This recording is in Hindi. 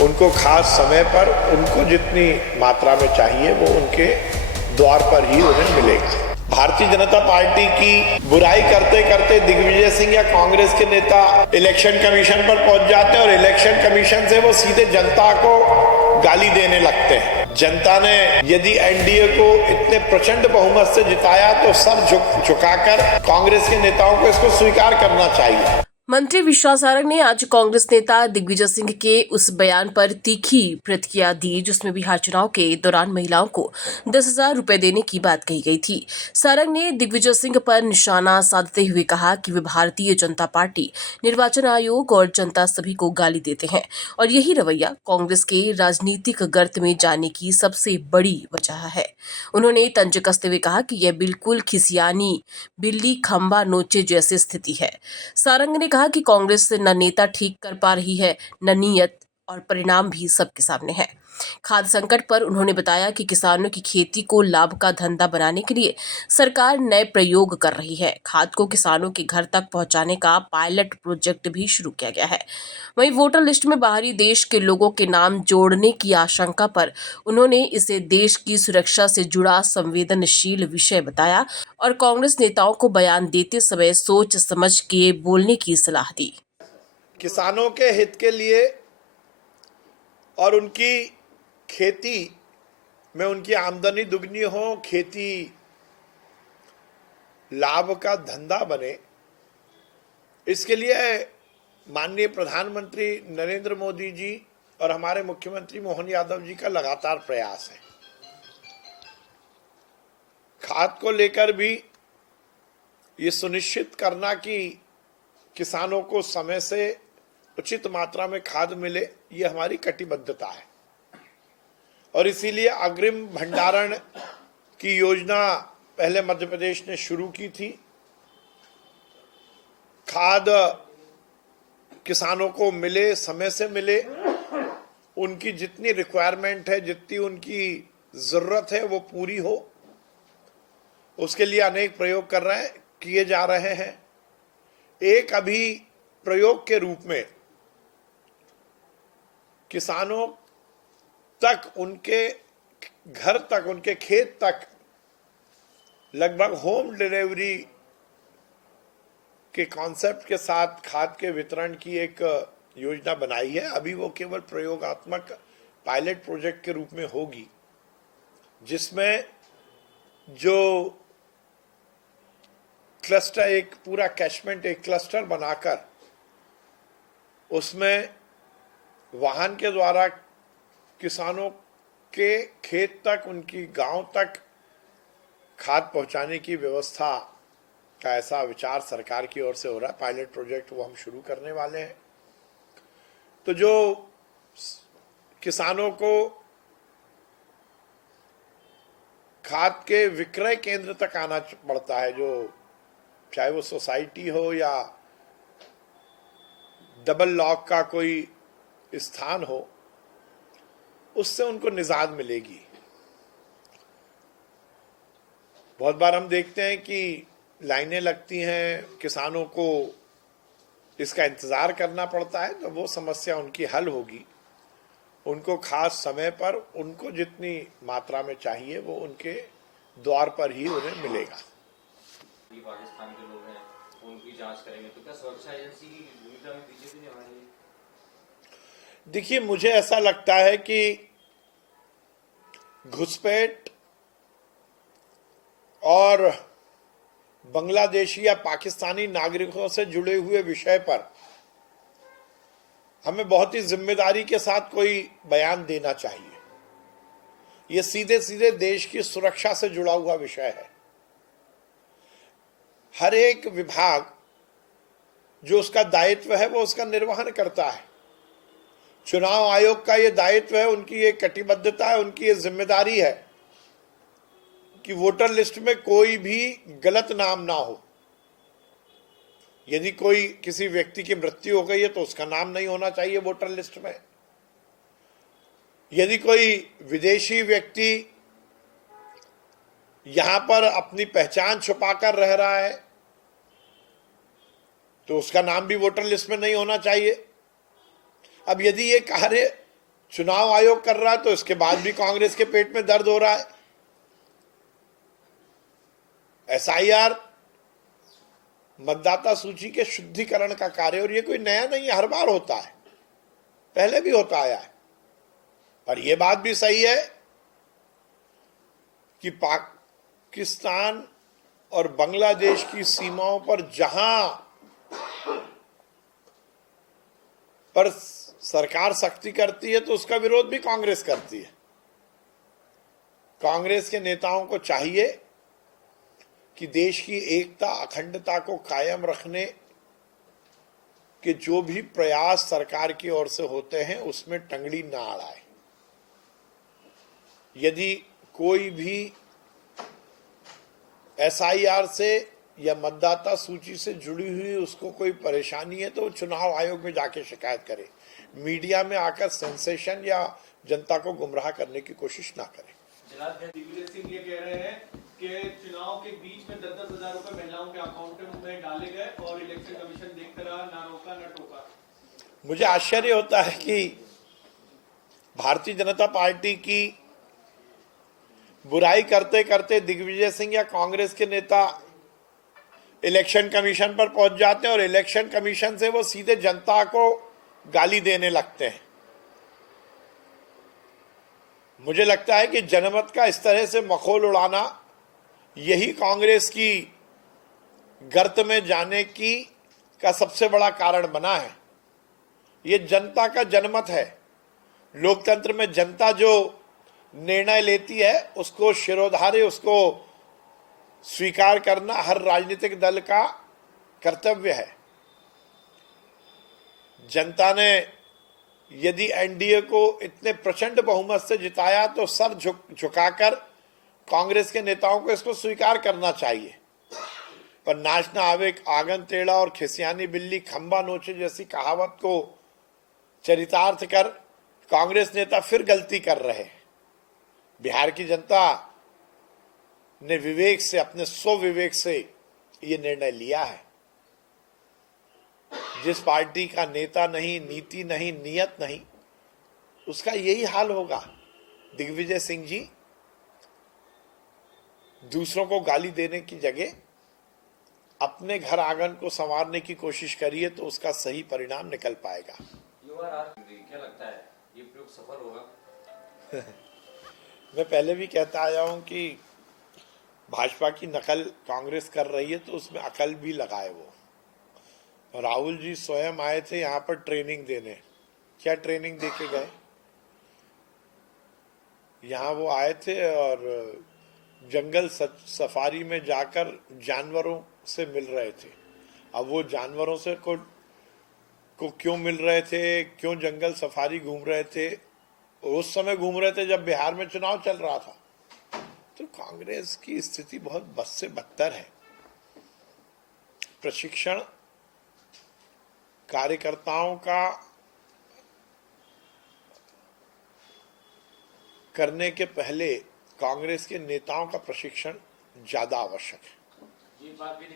उनको खास समय पर उनको जितनी मात्रा में चाहिए वो उनके द्वार पर ही उन्हें मिलेगा। भारतीय जनता पार्टी की बुराई करते करते दिग्विजय सिंह या कांग्रेस के नेता इलेक्शन कमीशन पर पहुंच जाते हैं और इलेक्शन कमीशन से वो सीधे जनता को गाली देने लगते हैं। जनता ने यदि एनडीए को इतने प्रचंड बहुमत से जिताया तो सर झुकाकर कांग्रेस के नेताओं को इसको स्वीकार करना चाहिए। मंत्री विश्वास सारंग ने आज कांग्रेस नेता दिग्विजय सिंह के उस बयान पर तीखी प्रतिक्रिया दी जिसमें बिहार चुनाव के दौरान महिलाओं को 10,000 रुपए देने की बात कही गई थी। सारंग ने दिग्विजय सिंह पर निशाना साधते हुए कहा कि वे भारतीय जनता पार्टी, निर्वाचन आयोग और जनता सभी को गाली देते हैं और यही रवैया कांग्रेस के राजनीतिक गर्त में जाने की सबसे बड़ी वजह है। उन्होंने तंज कसते हुए कहा कि यह बिल्कुल खिसियानी बिल्ली खंबा नोचे जैसी स्थिति है। सारंग ने कहा कि कांग्रेस न नेता ठीक कर पा रही है, न नीयत, और परिणाम भी सबके सामने है। खाद्य संकट पर उन्होंने बताया कि किसानों की खेती को लाभ का धंधा बनाने के लिए सरकार नए प्रयोग कर रही है। खाद को किसानों के घर तक पहुंचाने का पायलट प्रोजेक्ट भी शुरू किया गया है। वहीं वोटर लिस्ट में बाहरी देश के लोगों के नाम जोड़ने की आशंका पर उन्होंने इसे देश की सुरक्षा से जुड़ा संवेदनशील विषय बताया और कांग्रेस नेताओं को बयान देते समय सोच समझ के बोलने की सलाह दी। किसानों के हित के लिए और उनकी खेती में उनकी आमदनी दुगनी हो, खेती लाभ का धंधा बने, इसके लिए माननीय प्रधानमंत्री नरेंद्र मोदी जी और हमारे मुख्यमंत्री मोहन यादव जी का लगातार प्रयास है। खाद को लेकर भी ये सुनिश्चित करना कि किसानों को समय से उचित मात्रा में खाद मिले, ये हमारी कटिबद्धता है और इसीलिए अग्रिम भंडारण की योजना पहले मध्य प्रदेश ने शुरू की थी। खाद किसानों को मिले, समय से मिले, उनकी जितनी रिक्वायरमेंट है, जितनी उनकी जरूरत है वो पूरी हो, उसके लिए अनेक प्रयोग किए जा रहे हैं। एक अभी प्रयोग के रूप में किसानों तक, उनके घर तक, उनके खेत तक लगभग होम डिलीवरी के कॉन्सेप्ट के साथ खाद के वितरण की एक योजना बनाई है। अभी वो केवल प्रयोगात्मक पायलट प्रोजेक्ट के रूप में होगी, जिसमें जो क्लस्टर, एक पूरा कैचमेंट, एक क्लस्टर बनाकर उसमें वाहन के द्वारा किसानों के खेत तक, उनकी गांव तक खाद पहुंचाने की व्यवस्था का ऐसा विचार सरकार की ओर से हो रहा है। पायलट प्रोजेक्ट वो हम शुरू करने वाले हैं। तो जो किसानों को खाद के विक्रय केंद्र तक आना पड़ता है, जो चाहे वो सोसाइटी हो या डबल लॉक का कोई स्थान हो, उससे उनको निजात मिलेगी। बहुत बार हम देखते हैं कि लाइनें लगती हैं, किसानों को इसका इंतजार करना पड़ता है, तो वो समस्या उनकी हल होगी। उनको खास समय पर उनको जितनी मात्रा में चाहिए वो उनके द्वार पर ही उन्हें मिलेगा। पाकिस्तान के लोग हैं, उनकी जांच करेंगे तो क्या सुरक्षा एजेंसी की भूमिका में बीजेपी निभाएगी? देखिए, मुझे ऐसा लगता है कि घुसपैठ और बांग्लादेशी या पाकिस्तानी नागरिकों से जुड़े हुए विषय पर हमें बहुत ही जिम्मेदारी के साथ कोई बयान देना चाहिए। यह सीधे सीधे देश की सुरक्षा से जुड़ा हुआ विषय है। हर एक विभाग जो उसका दायित्व है वो उसका निर्वहन करता है। चुनाव आयोग का ये दायित्व है, उनकी ये कटिबद्धता है, उनकी ये जिम्मेदारी है कि वोटर लिस्ट में कोई भी गलत नाम ना हो। यदि कोई किसी व्यक्ति की मृत्यु हो गई है तो उसका नाम नहीं होना चाहिए वोटर लिस्ट में। यदि कोई विदेशी व्यक्ति यहां पर अपनी पहचान छुपाकर रह रहा है तो उसका नाम भी वोटर लिस्ट में नहीं होना चाहिए। अब यदि ये कार्य चुनाव आयोग कर रहा है तो इसके बाद भी कांग्रेस के पेट में दर्द हो रहा है। एसआईआर मतदाता सूची के शुद्धिकरण का कार्य, और ये कोई नया नहीं है, हर बार होता है, पहले भी होता आया है। पर यह बात भी सही है कि पाकिस्तान और बांग्लादेश की सीमाओं पर जहां पर सरकार सख्ती करती है तो उसका विरोध भी कांग्रेस करती है। कांग्रेस के नेताओं को चाहिए कि देश की एकता अखंडता को कायम रखने के जो भी प्रयास सरकार की ओर से होते हैं उसमें टंगड़ी ना अड़ाए। यदि कोई भी एसआईआर से या मतदाता सूची से जुड़ी हुई उसको कोई परेशानी है तो चुनाव आयोग में जाके शिकायत करे। मीडिया में आकर सेंसेशन या जनता को गुमराह करने की कोशिश ना करे। जनाब दिग्विजय सिंह ये कह रहे हैं कि चुनाव के बीच में 10-10 हजार रुपए महिलाओं के अकाउंट में डाले गए और इलेक्शन कमीशन देखकर ना रोका न टोका। मुझे आश्चर्य होता है कि भारतीय जनता पार्टी की बुराई करते करते दिग्विजय सिंह या कांग्रेस के नेता इलेक्शन कमीशन पर पहुंच जाते हैं और इलेक्शन कमीशन से वो सीधे जनता को गाली देने लगते हैं। मुझे लगता है कि जनमत का इस तरह से मखौल उड़ाना यही कांग्रेस की गर्त में जाने की का सबसे बड़ा कारण बना है। ये जनता का जनमत है। लोकतंत्र में जनता जो निर्णय लेती है उसको शिरोधार्य, उसको स्वीकार करना हर राजनीतिक दल का कर्तव्य है। जनता ने यदि एनडीए को इतने प्रचंड बहुमत से जिताया तो सर झुकाकर कांग्रेस के नेताओं को इसको स्वीकार करना चाहिए। पर नाचना आवे आंगन टेढ़ा और खिसियानी बिल्ली खंबा नोचे जैसी कहावत को चरितार्थ कर कांग्रेस नेता फिर गलती कर रहे हैं। बिहार की जनता ने विवेक से, अपने स्वविवेक से ये निर्णय लिया है। जिस पार्टी का नेता नहीं, नीति नहीं, नियत नहीं, उसका यही हाल होगा। दिग्विजय सिंह जी दूसरों को गाली देने की जगह अपने घर आंगन को संवारने की कोशिश करिए तो उसका सही परिणाम निकल पाएगा। क्या लगता है ये प्रयोग सफल होगा? मैं पहले भी कहता आया हूं कि भाजपा की नकल कांग्रेस कर रही है तो उसमें अकल भी लगाए वो। राहुल जी स्वयं आए थे यहाँ पर ट्रेनिंग देने। क्या ट्रेनिंग दे के गए? यहाँ वो आए थे और जंगल सफारी में जाकर जानवरों से मिल रहे थे। अब वो जानवरों से को क्यों मिल रहे थे, क्यों जंगल सफारी घूम रहे थे? उस समय घूम रहे थे जब बिहार में चुनाव चल रहा था। तो कांग्रेस की स्थिति बहुत बद से बदतर है। प्रशिक्षण कार्यकर्ताओं का करने के पहले कांग्रेस के नेताओं का प्रशिक्षण ज्यादा आवश्यक है। ये बात भी